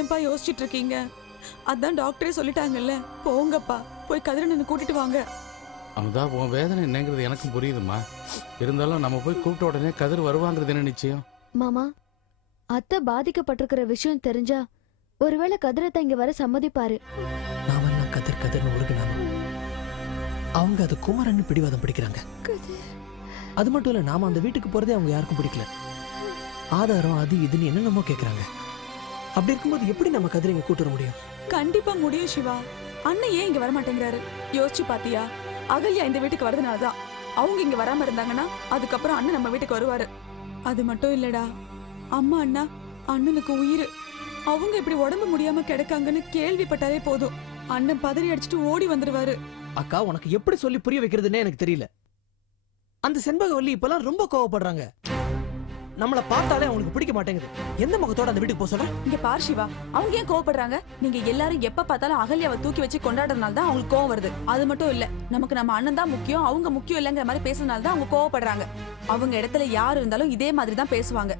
ஏன்பா யோசிச்சுட்டு இருக்கீங்க அதான் டாக்டரே சொல்லிட்டாங்கல்ல போங்கப்பா போய் கதிரண்ணனை கூட்டிட்டு வாங்க. அமுதா உன் வேதனை என்னங்கிறது எனக்கும் புரியுதுமா இருந்தாலும் நம்ம போய் கூப்பிட்ட உடனே கதிர் வருவாங்கிறது என்ன நிச்சயம்? மாமா அத்தை பாதிக்கப்பட்டிருக்கிற விஷயம் தெரிஞ்சா ஒருவேளை கதிரத்தை இங்க வர சம்மதிப்பாரு. நாமெல்லாம் கதிர் கதிர்னு உருகுனாலும் அவங்க அது குமரன்னு பிடிவாதம் பிடிக்கிறாங்க. அது மட்டும் இல்ல நாம அந்த வீட்டுக்கு போறதே அவங்க யாருக்கும் பிடிக்கல. ஆதாரம் அது இதுன்னு என்னென்னமோ கேக்குறாங்க. அப்படி இருக்கும்போது எப்படி நம்ம கதிரை இங்க கூட்டு வர முடியும்? கண்டிப்பா முடியும் சிவா. அண்ணன் ஏன் இங்க வர மாட்டேங்கிறாரு யோசிச்சு பாத்தியா? அகல்யா இந்த வீட்டுக்கு வரதுனாலதான் அவங்க இங்க வராம இருந்தாங்கன்னா அதுக்கப்புறம் அண்ணன் நம்ம வீட்டுக்கு வருவாரு. அது மட்டும் இல்லடா. அம்மா அண்ணா அண்ணனுக்கு உயிர். அவங்க இப்படி உடம்பு முடியாம கிடக்காங்கன்னு கேள்விப்பட்டாலே போதும். அண்ணன் பதறி அடிச்சுட்டு ஓடி வந்துருவாரு. அக்கா உனக்கு எப்படி சொல்லி புரிய வைக்கிறதுன்னே எனக்கு தெரியல. அந்த செண்பகவல்லி இப்பெல்லாம் ரொம்ப கோவப்படுறாங்க. நம்மள பார்த்தாலே அவங்களுக்கு பிடிக்க மாட்டேங்குது. எந்த முகத்தோட அந்த வீட்டுக்கு போக சொல்ற? இங்க பார் சிவா அவங்க ஏன் கோவப்படுறாங்க? நீங்க எல்லாரும் எப்ப பார்த்தாலும் அகல்யாவை தூக்கி வச்சு கொண்டாடுறதுனால தான் அவங்களுக்கு கோவம் வருது. அது மட்டும் இல்ல நமக்கு நம்ம அண்ணன் தான் முக்கியம் அவங்க முக்கியம் இல்லைங்கிற மாதிரி பேசுறதுனால தான் அவங்க கோவப்படுறாங்க. அவங்க இடத்துல யார் இருந்தாலும் இதே மாதிரி தான் பேசுவாங்க.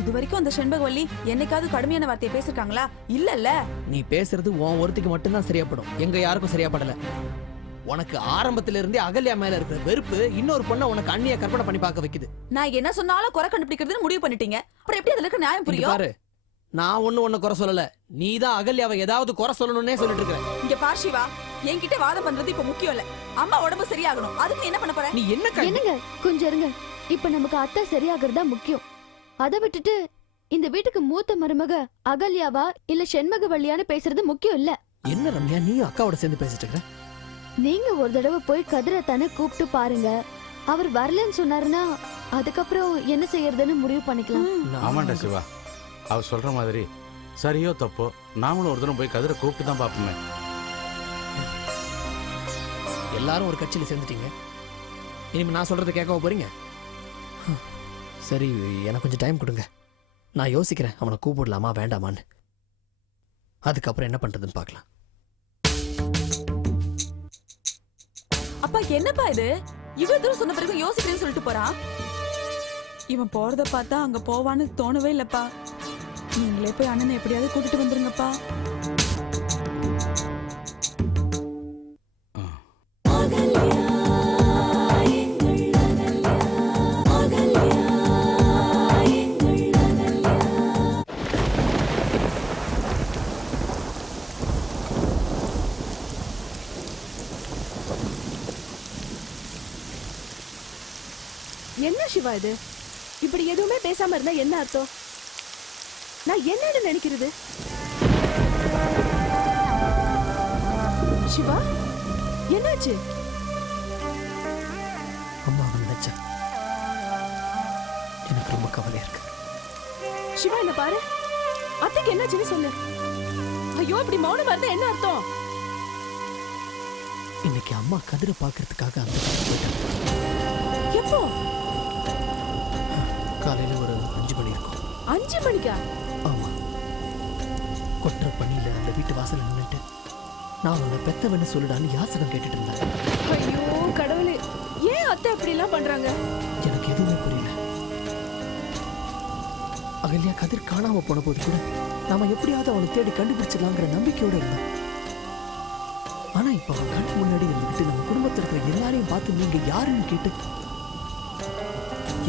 இது வரைக்கும் அந்த செண்பகவல்லி என்னைக்காவது கடுமையான வார்த்தையை பேசிருக்காங்களா? இல்லல்ல. நீ பேசுறது உன் ஒருத்திக்கு மட்டும்தான் சரியாப்படும் எங்க யாருக்கும் சரியாப்படல உனக்கு ஆரம்பத்துல இருந்தே அகல்யா மேல இருக்கிற வெறுப்பு இன்னொரு பொண்ணை உனக்கு அண்ணிய கற்பனை பண்ணி பார்க்க வைக்குது. நான் என்ன சொன்னாலும் குறை கண்டுபிடிக்கிறதுன்னு முடிவு பண்ணிட்டீங்க. அப்புறம் எப்படி அதுல இருக்க நியாயம் புரியும்? பாரு. நான் ஒண்ணு ஒண்ணு குறை சொல்லல. நீ தான் அகல்யாவை ஏதாவது குறை சொல்லணும்னே சொல்லிட்டு இருக்கிற. இங்க பார் சிவா. என்கிட்ட வாதம் பண்றது இப்ப முக்கியம் இல்ல. அம்மா உடம்பு சரியாகணும். அதுக்கு என்ன பண்ண போற? நீ என்ன என்னங்க? கொஞ்சம் இருங்க. இப்ப நமக்கு அத்தை சரியாகிறதா முக்கியம். அதை விட்டுட்டு இந்த வீட்டுக்கு மூத்த மருமக அகல்யாவா இல்ல செண்மகவல்லியான்னு பேசுறது முக்கியம் இல்ல. என்ன ரம்யா? நீ அக்காவோட சேர்ந்து பேசிட்டு இருக்க? நீங்க ஒரு தடவை போய் கதிரத்தானே கூப்பிட்டு பாருங்க. அவர் வரலன்னு சொன்னாருன்னா அதுக்கப்புறம் என்ன செய்யறதுன்னு முடிவு பண்ணிக்கலாம். ஆமாண்டா சிவா. அவர் சொல்ற மாதிரி சரியோ தப்போ நாமளும் ஒரு தடவை போய் கதிரை கூப்பிட்டு தான் பார்ப்போமே. எல்லாரும் ஒரு கட்சியில சேர்ந்துட்டீங்க. இனிமே நான் சொல்றதை கேட்க போறீங்க? ஹம். சரி எனக்கு கொஞ்சம் டைம் கொடுங்க. நான் யோசிக்கிறேன் அவனை கூப்பிடலாமா வேண்டாமான்னு. அதுக்கப்புறம் என்ன பண்றதுன்னு பார்க்கலாம். அப்பா என்னப்பா இது? இவ்வளவு தூரம் சொன்ன பிறகு யோசிக்கிறேன்னு சொல்லிட்டு போறான் இவன் போறத பார்த்தா அங்க போவான்னு தோணவே இல்லப்பா. நீங்களே போய் அண்ணனை எப்படியாவது கூட்டிட்டு வந்துருங்கப்பா. என்ன சிவா இது? இப்படி எதுவுமே பேசாம இருந்தா என்ன அர்த்தம்? நான் என்னன்னு நினைக்கிறது? சிவா என்னாச்சு? அம்மா அவன் நினைச்சா எனக்கு ரொம்ப கவலையா இருக்கு. சிவா என்ன பாரு? அத்தைக்கு என்னாச்சுன்னு சொல்லு. ஐயோ இப்படி மௌனமா இருந்தா என்ன அர்த்தம்? இன்னைக்கு அம்மா கதிரை பார்க்கறதுக்காக அந்த எப்போ? காலையில ஒரு அஞ்சு மணி இருக்கும். அஞ்சு மணிக்கா? ஆமா. கொற்ற பணியில அந்த வீட்டு வாசல்ல நின்னுட்டு நான் உன்னை பெத்தவன்னு சொல்லுடான்னு யாசகம் கேட்டுட்டு இருந்தேன் ஐயோ கடவுளே ஏன் அத்தை இப்படி எல்லாம் பண்றாங்க? எனக்கு எதுவுமே புரியல. அகல்யா கதிர் காணாம போன போது கூட நாம எப்படியாவது அவனை தேடி கண்டுபிடிச்சிடலாங்கிற நம்பிக்கையோட இருந்தோம் ஆனா இப்ப அவன் கண்ணு முன்னாடி இருந்துகிட்டு நம்ம குடும்பத்துல இருக்கிற எல்லாரையும் பார்த்து நீங்க யாருன்னு கேட்டு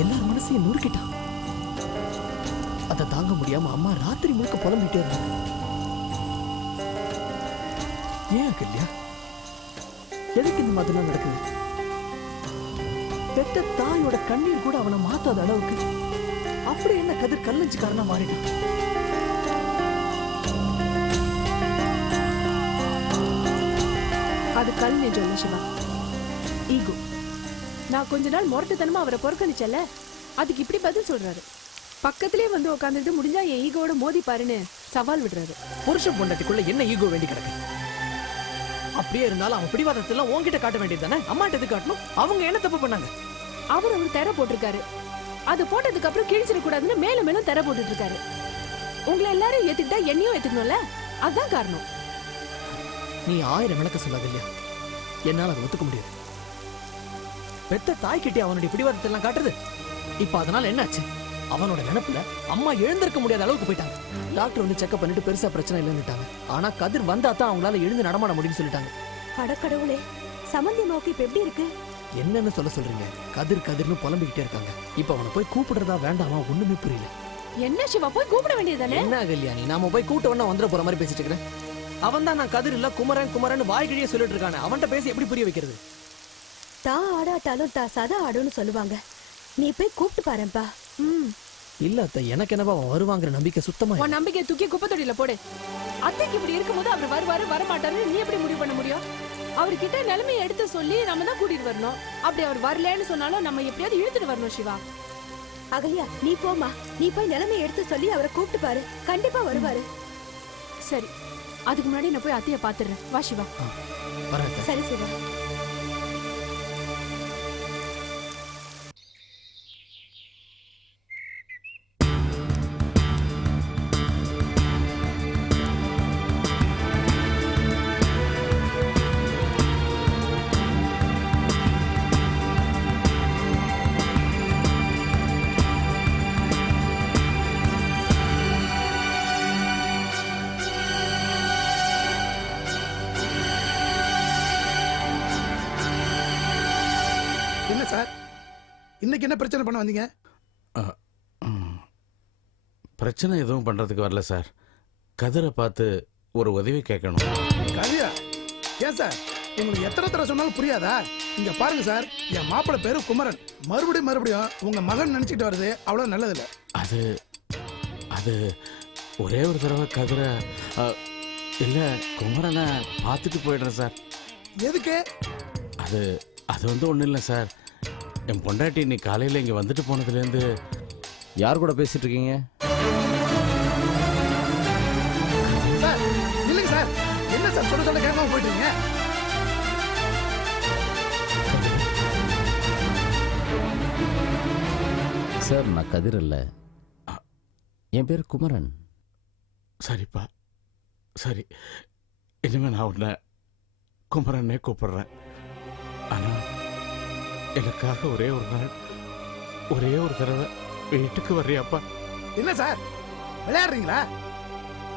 எல்லார் மனசையும் நுறுக்கிட்டான் அதை தாங்க முடியாம அம்மா ராத்திரி முழுக்க புலம்பிட்டே இருந்தாங்க. ஏன் கல்யா எதுக்கு இந்த மாதிரிலாம் நடக்குது? பெத்த தாயோட கண்ணீர் கூட அவனை மாத்தாத அளவுக்கு அப்படி என்ன கதிர் கல்லஞ்சுக்காரனா மாறிட்டான்? அது கல் நெஞ்சம் சிவா ஈகோ. நான் கொஞ்ச நாள் முரட்டுத்தனமா அவரை புறக்கணிச்சல அதுக்கு இப்படி பதில் சொல்றாரு. பக்கத்திலே வந்து உட்காந்துட்டு முடிஞ்சா என் ஈகோட மோதி பாருன்னு சவால் விடுறாரு. புருஷன் பொண்டாட்டிக்குள்ள என்ன ஈகோ வேண்டி கிடக்கு? அப்படியே இருந்தாலும் அவன் பிடிவாதத்தெல்லாம் உன்கிட்ட காட்ட வேண்டியது தானே? அம்மாட்ட எது காட்டணும்? அவங்க என்ன தப்பு பண்ணாங்க? அவர் அவர் தெர போட்டிருக்காரு. அது போட்டதுக்கு அப்புறம் கிழிச்சிட கூடாதுன்னு மேலும் மேலும் தெர போட்டுட்டு இருக்காரு உங்களை எல்லாரும் ஏத்துக்கிட்டா என்னையும் ஏத்துக்கணும்ல? அதான் காரணம். நீ ஆயிரம் விளக்க சொல்லாத இல்லையா? என்னால அதை ஒத்துக்க முடியாது. பெத்த தாய்கிட்டே அவனுடைய பிடிவாதத்தை எல்லாம் காட்டுறது. இப்ப அதனால என்னாச்சு? அவனோட நினைப்புல அம்மா எழுந்திருக்க முடியாத அளவுக்கு போயிட்டாங்க. டாக்டர் வந்து செக்அப் பண்ணிட்டு பெருசா பிரச்சனை இல்லைன்னுட்டாங்க. ஆனா கதிர் வந்தா தான் அவங்களால எழுந்து நடமாட முடியும்னு சொல்லிட்டாங்க. அடக்கடவுளே சமந்தி அம்மாவுக்கு இப்ப எப்படி இருக்கு? என்னன்னு சொல்ல சொல்றீங்க. கதிர் கதிர்னு புலம்பிக்கிட்டே இருக்காங்க. இப்ப அவனை போய் கூப்பிடுறதா வேண்டாமா ஒண்ணுமே புரியல. என்ன சிவா போய் கூப்பிட வேண்டியதானே என்ன கல்யாணி நாம போய் கூட்ட வேணா வந்துட போற மாதிரி பேசிட்டு இருக்கிறேன் அவன் தான் நான் கதிர் இல்ல குமரன் குமரன் வாய்கிழியே சொல்லிட்டு இருக்கானே. அவன்கிட்ட பேசி எப்படி புரிய வைக்கிறது? தான் ஆடாட்டாலும் தா சதா ஆடுன்னு சொல்லுவாங்க. நீ போய் கூப்பிட்டு பாருப்பா ம். இல்ல அத்தை எனக்கு என்னவா அவன் வருவாங்கிற நம்பிக்கை சுத்தமா இல்ல. உன் நம்பிக்கையை தூக்கி குப்பை தொட்டியில போடு. அத்தைக்கு இப்படி இருக்கும்போது அவர் வருவாரு வர மாட்டாருன்னு நீ எப்படி முடிவு பண்ண முடியும்? அவர்கிட்ட நிலைமையை எடுத்து சொல்லி நம்ம தான் கூட்டிட்டு வரணும். அப்படி அவர் வரலன்னு சொன்னாலும் நம்ம எப்படியாவது இழுத்துட்டு வரணும் சிவா. அகல்யா நீ போமா நீ போய் நிலைமை எடுத்து சொல்லி அவரை கூப்பிட்டு பாரு. கண்டிப்பா வருவாரு. சரி. அதுக்கு முன்னாடி நான் போய் அத்தைய பாத்துறேன் வா சிவா. வரேன் அத்தை. சரி சிவா. என்ன பிரச்சனை பண்ண வந்தீங்க. பிரச்சனை எதுவும் பண்றதுக்கு வரல சார். கதிரை பார்த்து ஒரு உதவி கேட்கணும். கவியா ஏன் சார்? உங்களுக்கு எத்தனை தடவை சொன்னாலும் புரியாதா? இங்க பாருங்க சார் என் மாப்பிள்ளை பேரு குமரன். மறுபடியும் மறுபடியும் உங்க மகன் நினைச்சிட்டு வருது அவ்வளவு நல்லதில்ல. அது அது ஒரே ஒரு தடவை கதிரை இல்ல குமரனை பார்த்துட்டு போயிடுறேன் சார். எதுக்கு? அது அது வந்து ஒன்றும் இல்லை சார். என் பொண்டாட்டி இன்னைக்கு காலையில் இங்கே வந்துட்டு போனதுலேருந்து யார் கூட பேசிட்டு இருக்கீங்க? சார் இல்லைங்க சார். என்ன சார் சொல்ல சொல்ல கேட்காம போயிட்டு இருக்கீங்க சார் நான் கதிர் இல்ல. என் பேர் குமரன். சரிப்பா. சரி. இனிமே நான் உன்னை குமரனே கூப்பிடுறேன். ஆனால் எனக்காக ஒரே ஒரு நாள் ஒரே ஒரு தடவை வீட்டுக்கு வர்றியாப்பா? என்ன சார்? விளையாடுறீங்களா?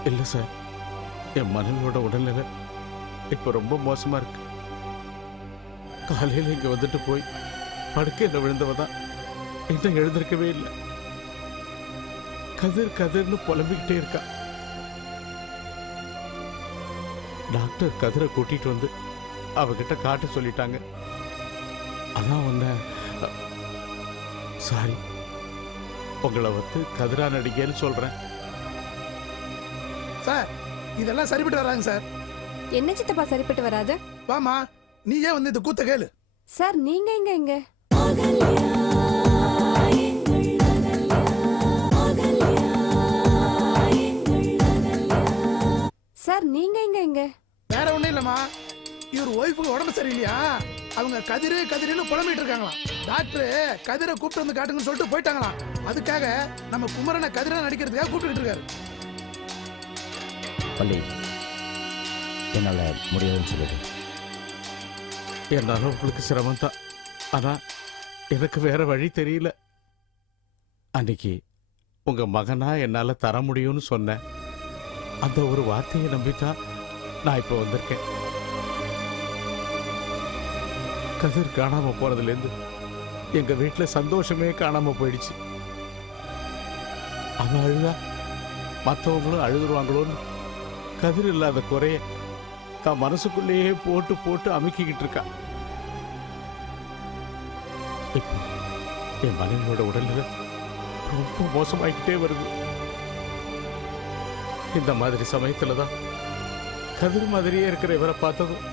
இல்லை சார். என் மனைவியோட உடல்நிலை இப்போ ரொம்ப மோசமா இருக்கு. காலையில் இங்கே வந்துட்டு போய் படுக்கையில் விழுந்தவ தான் இன்னும் எழுந்திருக்கவே இல்லை. கதிர் கதிர்னு புலம்பிக்கிட்டே இருக்கா. டாக்டர் கதிரை கூட்டிட்டு வந்து அவகிட்ட காட்ட சொல்லிட்டாங்க. அதான் உன்னை சாரி. உங்களை வந்து கதிரா நடிகன்னு சொல்றேன். சார் இதெல்லாம் சரிப்பட்டு வராங்க சார். என்ன சித்தப்பா சரிப்பட்டு வராது? வாமா நீ ஏன் வந்து இந்த கூத்த கேளு. சார் நீங்க எங்க எங்க சார் நீங்க எங்க எங்க வேற ஒண்ணும் இல்லம்மா. இவர் ஒய்ஃபுக்கு உடம்பு சரியில்லையா? அவங்க கதிரு கதிரின்னு புலம்பிட்டு இருக்காங்களாம். டாக்டர் கதிரை கூப்பிட்டு வந்து காட்டுங்கன்னு சொல்லிட்டு போயிட்டாங்களாம். அதுக்காக நம்ம குமரனை கதிரை நடிக்கிறதுக்காக கூப்பிட்டுட்டு இருக்காரு. பள்ளி என்னால முடியாதுன்னு சொல்லிடு என்னால உங்களுக்கு சிரமம் தான் ஆனா எனக்கு வேற வழி தெரியல. அன்னைக்கு உங்க மகனா என்னால தர முடியும்னு சொன்னேன் அந்த ஒரு வார்த்தையை நம்பித்தான் நான் இப்போ வந்திருக்கேன். கதிர் காணாம போறதுலேருந்து எங்க வீட்டில் சந்தோஷமே காணாம போயிடுச்சு. அவன் அழுதா? மற்றவங்களும் அழுதுருவாங்களோன்னு கதிர் இல்லாத குறைய தான் மனசுக்குள்ளேயே போட்டு போட்டு அமுக்கிக்கிட்டு இருக்கா. இப்போ என் மனைவியோட உடல்நிலை ரொம்ப மோசமாகிக்கிட்டே வருது. இந்த மாதிரி சமயத்தில் தான் கதிர் மாதிரியே இருக்கிற இவரை பார்த்ததும்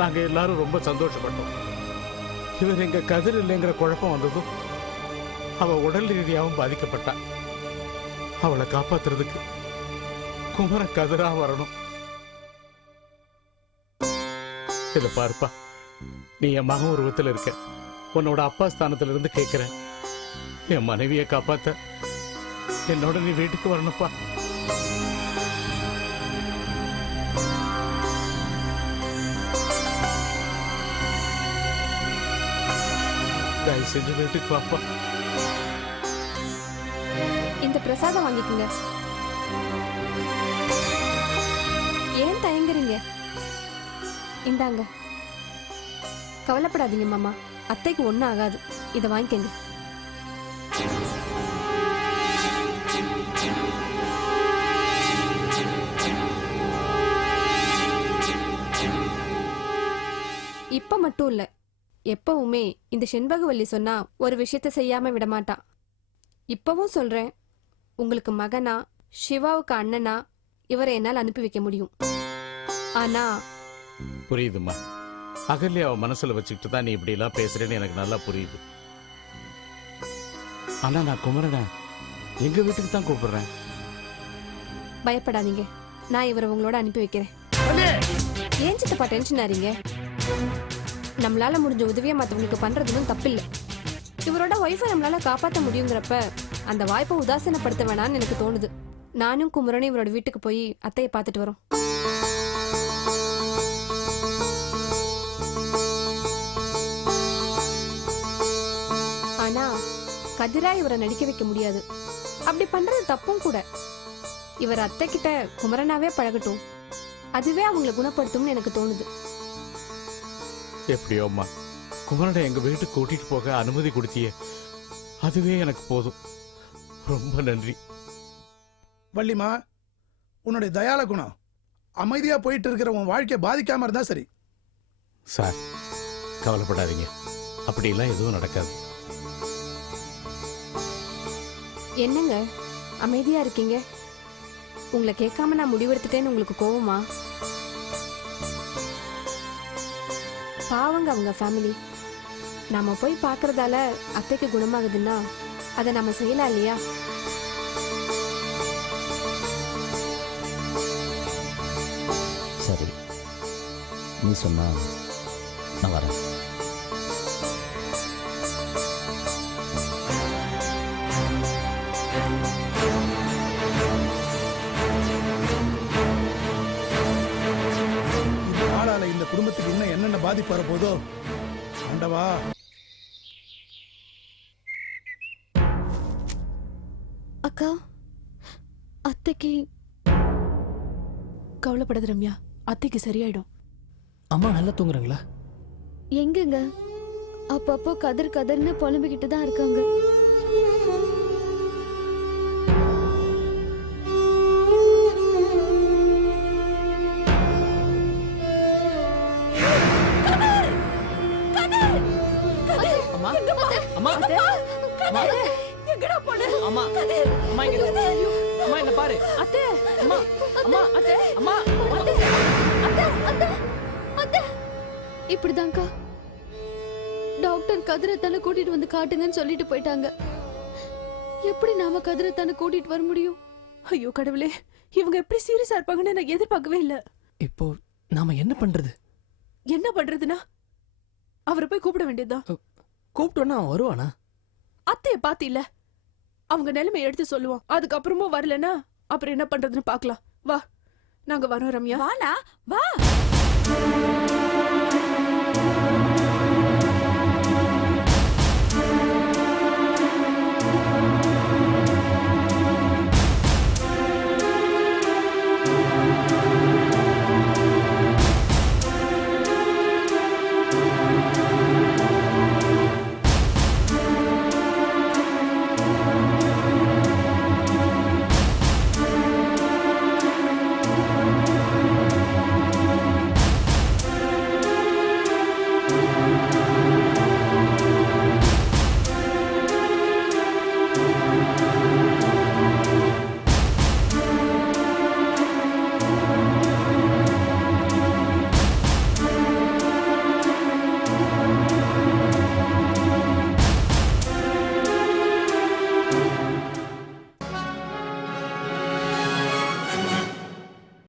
நாங்கள் எல்லாரும் ரொம்ப சந்தோஷப்பட்டோம். இவர் எங்க கதிர் இல்லைங்கிற குழப்பம் வந்ததும் அவ உடல் ரீதியாகவும் பாதிக்கப்பட்டா. அவளை காப்பாத்துறதுக்கு குமர கதிரா வரணும். இத பாருப்பா. நீ என் மகன் உருவத்தில் இருக்க. உன்னோட அப்பா ஸ்தானத்துல இருந்து கேட்கிறேன் என் மனைவியை காப்பாத்த. என்னோட நீ வீட்டுக்கு வரணுப்பா தயவு செஞ்சு வீட்டுக்கு வாப்பா. இந்த பிரசாதம் வாங்கிக்கோங்க. ஏன் தயங்குறீங்க? இந்தாங்க. கவலைப்படாதீங்க மாமா. அத்தைக்கு ஒன்றும் ஆகாது. இதை வாங்கிக்கங்க. இப்ப மட்டும் இல்ல. எப்பவுமே இந்த செண்பகவல்லி சொன்னா ஒரு விஷயத்த செய்யாம விட மாட்டா இப்பவும் சொல்றேன் உங்களுக்கு மகனா சிவாவுக்கு அண்ணனா இவரை என்னால் அனுப்பி வைக்க முடியும். ஆனா புரியுதும்மா. அகல்யாவை மனசுல வச்சுக்கிட்டு தான் நீ இப்படி எல்லாம் பேசுறேன்னு எனக்கு நல்லா புரியுது. ஆனா நான் குமரனை எங்க வீட்டுக்கு தான் கூப்பிடுறேன்? பயப்படாதீங்க. நான் இவரை உங்களோட அனுப்பி வைக்கிறேன். ஏன் சித்தப்பா டென்ஷன் ஆறீங்க? நம்மளால முடிஞ்ச உதவியை மற்றவங்களுக்கு பண்றதுலும் தப்பில்லை. இவரோட ஒய்ஃபை நம்மளால காப்பாற்ற முடியுங்கிறப்ப அந்த வாய்ப்பை உதாசீனப்படுத்த வேணாம்னு எனக்கு தோணுது. நானும் குமரனும் இவரோட வீட்டுக்கு போய் அத்தையை பார்த்துட்டு வரோம். ஆனா கதிரா இவரை நடிக்க வைக்க முடியாது. அப்படி பண்றது தப்பும் கூட. இவர் அத்தை கிட்ட குமரனாவே பழகட்டும். அதுவே அவங்களை குணப்படுத்தும்னு எனக்கு தோணுது. எப்படியோ அம்மா. குமரனை எங்க வீட்டுக்கு கூட்டிட்டு போக அனுமதி கொடுத்தியே. அதுவே எனக்கு போதும். ரொம்ப நன்றி. வள்ளிமா உன்னுடைய தயால குணம். அமைதியா போயிட்டு இருக்கிற உன் வாழ்க்கையை பாதிக்காம இருந்தா சரி. சார் கவலைப்படாதீங்க. அப்படியெல்லாம் எதுவும் நடக்காது. என்னங்க? அமைதியா இருக்கீங்க? உங்களை கேட்காம நான் முடிவெடுத்துட்டேன்னு உங்களுக்கு கோவமா? பாவங்க அவங்க ஃபேமிலி நம்ம போய் பார்க்கறதால அத்தைக்கு குணமாகுதுன்னா அதை நம்ம செய்யலாம் இல்லையா? சரி. நீ சொன்னா நான் வரேன். பாதிப்பு வரப்போதோ ஆண்டவா. அக்கா அத்தைக்கு கவலைப்படாத ரம்யா அத்தைக்கு சரியாயிடும். அம்மா நல்லா தூங்குறாங்களா? எங்கங்க? அப்பப்போ கதர் கதர்னு புலம்பிக்கிட்டு தான் இருக்காங்க. இப்படிதான்க்கா டாக்டர் கதிரத்தான கூட்டிட்டு வந்து காட்டுங்கன்னு சொல்லிட்டு போயிட்டாங்க. எப்படி நாம கதிரத்தான கூட்டிட்டு வர முடியும்? ஐயோ கடவுளே இவங்க எப்படி சீரியஸா இருப்பாங்கன்னு நான் எதிர்பார்க்கவே இல்ல. இப்போ நாம என்ன பண்றது? என்ன பண்றதுன்னா அவரை போய் கூப்பிட வேண்டியதுதான். கூப்பிட்டோன்னா அவன் வருவானா? அத்தைய பாத்தில அவங்க நிலைமை எடுத்து சொல்லுவோம் அதுக்கப்புறமும் வரலனா அப்புறம் என்ன பண்றதுன்னு பார்க்கலாம். வா நாங்க வரோம் ரம்யா. வானா வா.